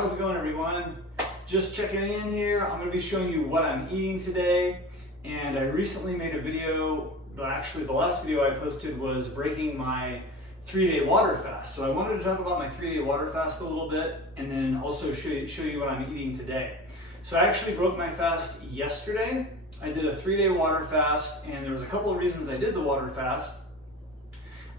how's it going everyone? Just checking in here. I'm going to be showing you what I'm eating today. And I recently made a video, actually the last video I posted was breaking my 3-day water fast. So I wanted to talk about my 3-day water fast a little bit and then also show you what I'm eating today. So I actually broke my fast yesterday. I did a 3-day water fast and there was a couple of reasons I did the water fast.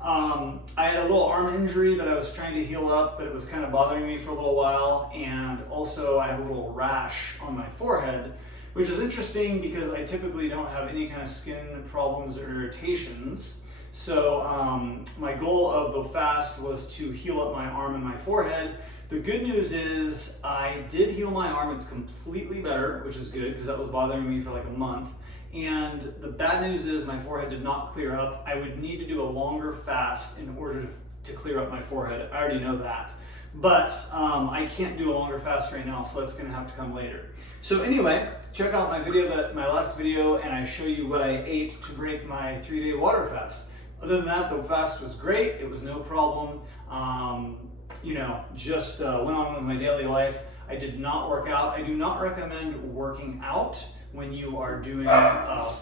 I had a little arm injury that I was trying to heal up, that it was kind of bothering me for a little while, and also I have a little rash on my forehead, which is interesting because I typically don't have any kind of skin problems or irritations. So my goal of the fast was to heal up my arm and my forehead. The good news is I did heal my arm. It's completely better, which is good because that was bothering me for like a month. And the bad news is my forehead did not clear up. I would need to do a longer fast in order to clear up my forehead. I already know that. But I can't do a longer fast right now, so that's gonna have to come later. So anyway, check out my last video, and I show you what I ate to break my 3-day water fast. Other than that, the fast was great. It was no problem. Just went on with my daily life. I did not work out. I do not recommend working out when you are doing, all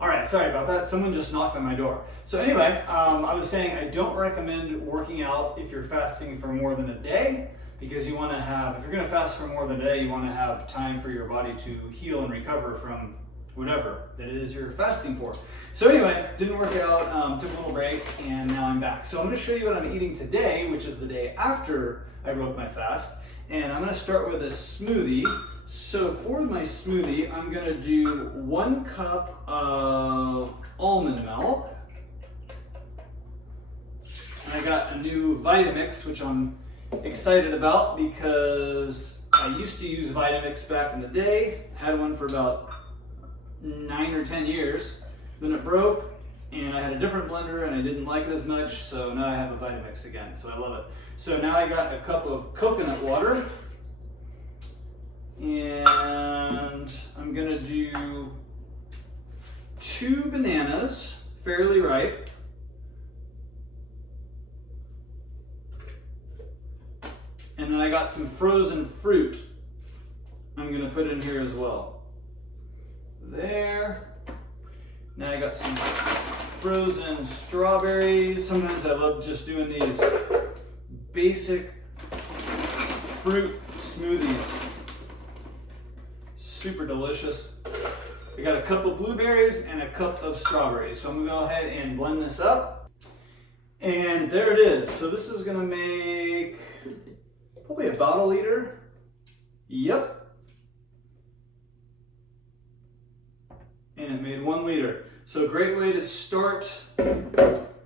right, sorry about that. Someone just knocked on my door. So anyway, I was saying I don't recommend working out if you're fasting for more than a day, because you want to have, if you're going to fast for more than a day, you want to have time for your body to heal and recover from whatever that it is you're fasting for. So anyway, didn't work out, took a little break, and now I'm back. So I'm going to show you what I'm eating today, which is the day after I broke my fast. And I'm going to start with a smoothie. So for my smoothie, I'm going to do 1 cup of almond milk. And I got a new Vitamix, which I'm excited about because I used to use Vitamix back in the day. Had one for about 9 or 10 years. Then it broke and I had a different blender and I didn't like it as much, so now I have a Vitamix again, so I love it. So now I got a cup of coconut water, and I'm gonna do 2 bananas, fairly ripe. And then I got some frozen fruit I'm gonna put in here as well. There. Now I got some frozen strawberries. Sometimes I love just doing these basic fruit smoothies. Super delicious. I got a cup of blueberries and a cup of strawberries. So I'm gonna go ahead and blend this up. And there it is. So this is gonna make probably about 1 liter. Yep. And it made 1 liter. So a great way to start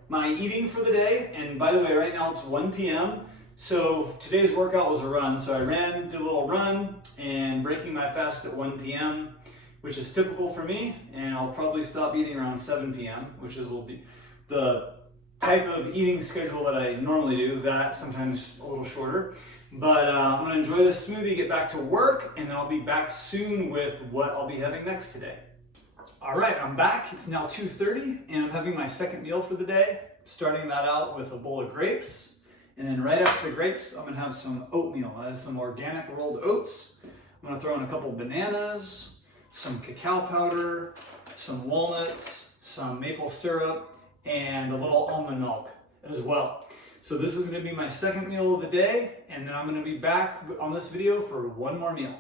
my eating for the day. And by the way, right now it's 1 p.m. So today's workout was a run. So I did a little run and breaking my fast at 1 p.m., which is typical for me. And I'll probably stop eating around 7 p.m., which will be the type of eating schedule that I normally do, that sometimes a little shorter. But I'm gonna enjoy this smoothie, get back to work, and then I'll be back soon with what I'll be having next today. All right, I'm back. It's now 2:30 and I'm having my second meal for the day. Starting that out with a bowl of grapes. And then right after the grapes, I'm gonna have some oatmeal. I have some organic rolled oats. I'm gonna throw in a couple bananas, some cacao powder, some walnuts, some maple syrup, and a little almond milk as well. So this is gonna be my second meal of the day, and then I'm gonna be back on this video for 1 more meal.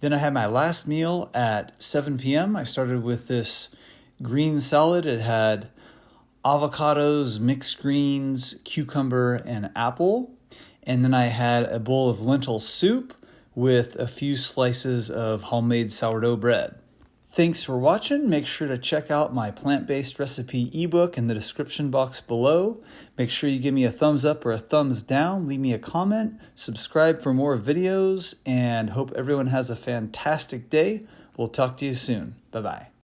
Then I had my last meal at 7 p.m. I started with this green salad. It had avocados, mixed greens, cucumber, and apple. And then I had a bowl of lentil soup with a few slices of homemade sourdough bread. Thanks for watching. Make sure to check out my plant-based recipe ebook in the description box below. Make sure you give me a thumbs up or a thumbs down. Leave me a comment. Subscribe for more videos, and hope everyone has a fantastic day. We'll talk to you soon. Bye-bye.